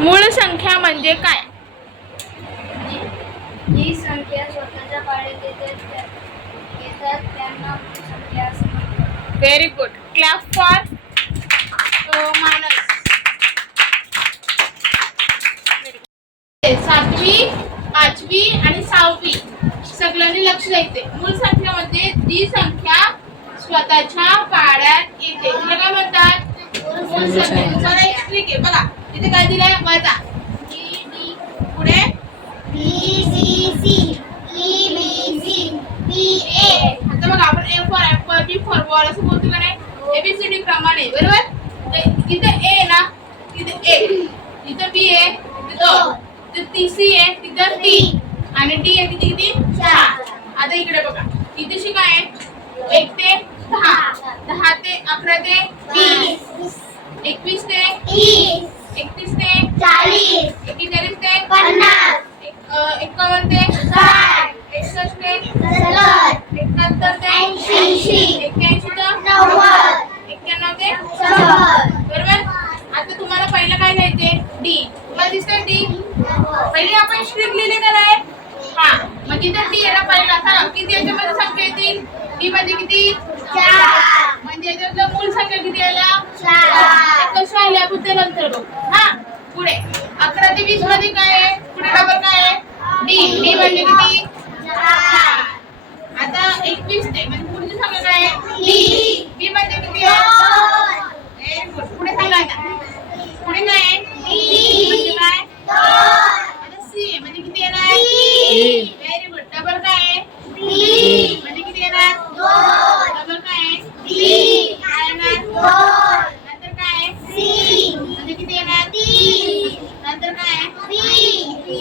मूळ संख्या म्हणजे काय? जी संख्या स्वतःच्या पाळीत येतात त्यांना संख्या असं म्हणतात. व्हेरी गुड क्लॅप फॉर मानस सातवी पाचवी आणि सहावी सगळ्यांनी लक्ष द्यायचे. मूळ संख्यामध्ये जी संख्या स्वतःच्या पाड्यात येते. तिला काय म्हणतात? मूळ संख्या ट्रिक आहे बघा तिथे काय दिलंय? वजा पुढे. C, B, A. आता बघा आपण A for apple B for ball असं बोलतो का नाही? एबीसीडी प्रमाणे बरोबर? ए ना तिथे ए तिथे बी तिथे दोन. तिथे सी तिथं तीन. आणि डी आहे तिथे किती? चार. आता इकडे बघा. इथे काय आहे एक ते दहा. दहा. ते अकरा ते वीस. एकवीस ते तीस, एकतीस ते चाळीस, एकेचाळीस ते पन्नास, एकावन्न ते साठ, एकसष्ट ते एकाहत्तर ते ऐंशी, एक्क्याऐंशी ते नव्वद, एक्क्याण्णव ते. बरोबर? आता तुम्हाला पहिलं काय लिहायचे डी. तुम्हाला दिसतंय डी? पहिले आपण स्ट्रिक लिहिले का नाही? हा. मग तिथे डी ना पहिला हा किती याच्यामध्ये संख्या येतील? डी मध्ये किती? चार. म्हणजे याच्यातलं मूळ संख्या. ते नंतर बघू हा पुढे अकरा ते वीसमध्ये काय आहे पुढे डबल काय आहे डी डी म्हणजे किती. आता एकवीस ते म्हणजे पुढची संख्या काय आहे डी. डी म्हणजे किती आहे. पुढे सांगा आता पुढे काय आहे डी. म्हणजे काय. आता सी आहे म्हणजे किती येणार तीन. व्हेरी गुड डबल काय आहे तीन. म्हणजे किती येणार दोन. डबल काय आहे तीन. काय येणार दोन. नंतर काय आहे तीन. म्हणजे किती येणार तीन. नंतर काय आहे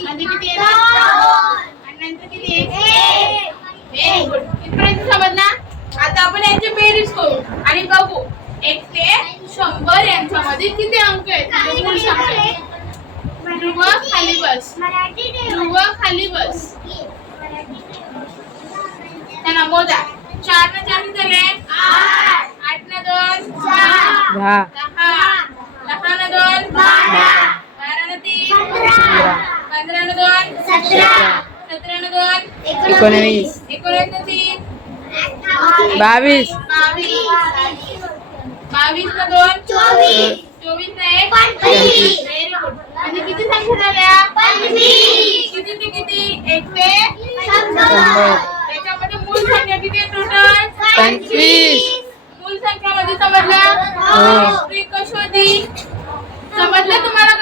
तीन. किती येणार दोन. आणि नंतर किती आहे? एक. व्हेरी गुड इथपर्यंत समजला आता आपण यांची बेरीज करू आणि बघू. एक ते शंभर यांच्यामध्ये किती अंक आहेत? मूळ संख्या आहेत. ध्रुव खाली बस. ध्रुव खाली बस. त्यांना मोजा. चार ना चार झाले. आठ. आठ ना दोन दहा ना दोन बारा. बारा ना तीन पंधरा. पंधरा ना दोन सतरा. सतरा ना दोन एकोणवीस. बावीस बावीस. बावीस ना दोन. चोवीस. चोवीस ना एक. पंचवीस. म्हणजे किती संख्या झाल्या पंचवीस. किती ते किती? एक ते शंभर. त्याच्यामध्ये मूळ संख्या किती आहे टोटल पंचवीस. मूळ संख्यामध्ये समजला? हो. समजलं तुम्हाला